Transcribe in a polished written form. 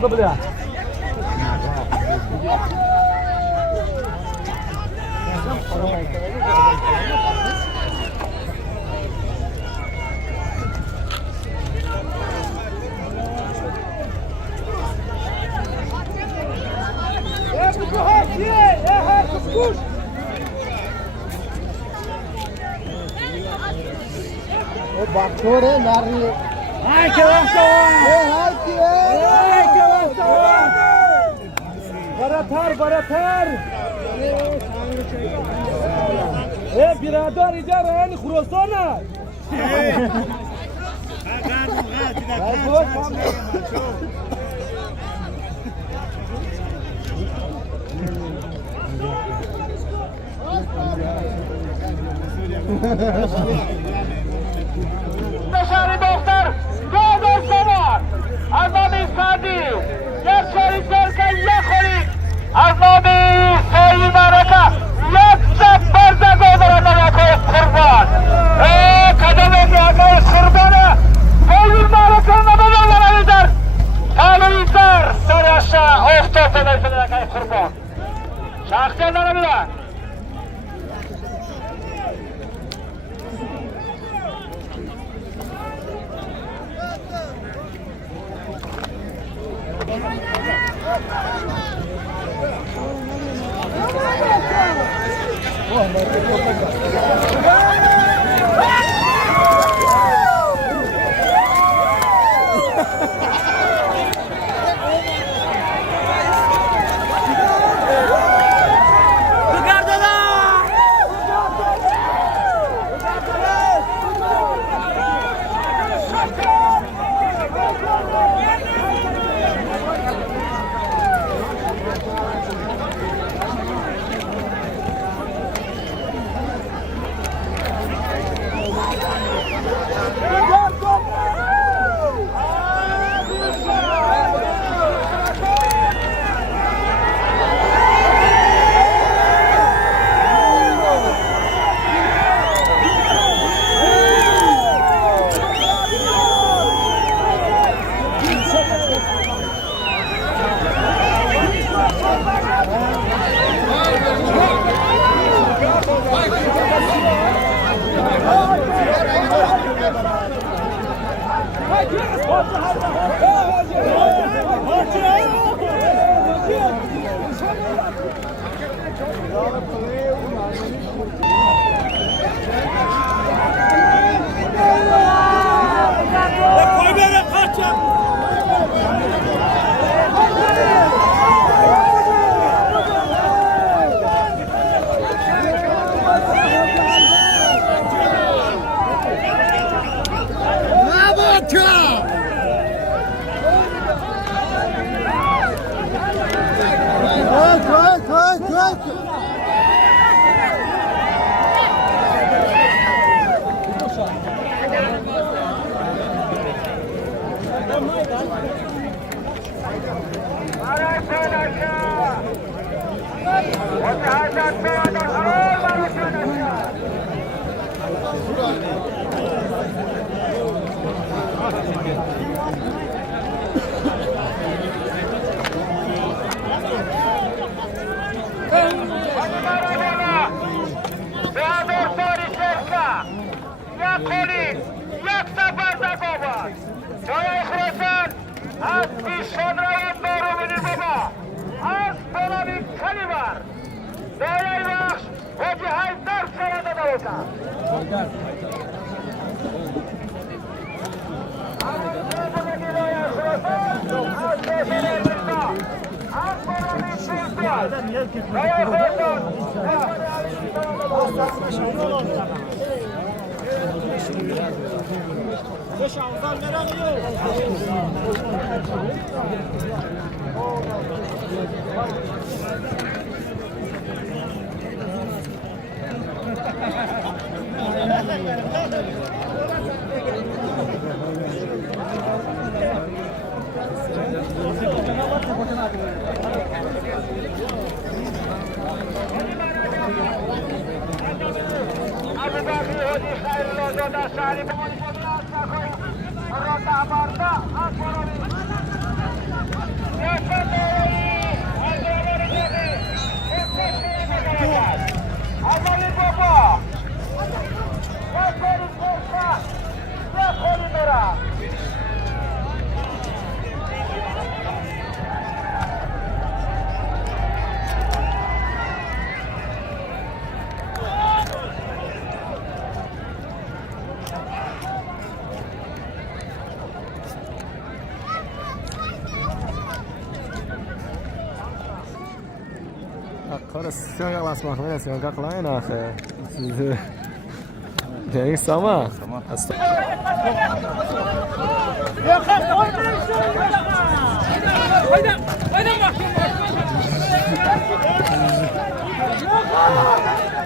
kaldı buraya. Baktore nari. Ay que basta. Ay que basta. Baratar. Biradar ijar en Khurasana. Dışarı doktor, gördün seni. Azami Sadi, ya şeriflerken ya kolik. Azami Seyyid Araka, ya çapbarda gördüğüne yakayıp kurban. Kademeli yakayıp kurbanı. Seyyid Araka'nın adı yollara gider. Tanrı izler, sonra aşağı, ofta temelsine yakayıp kurban. Şahsiyenlere bile. Azali baba. Yakori korsa. Yakori mera. کار سیان که واسه مخمه سیان که کلاین آخه یعنی ساما است Haydi.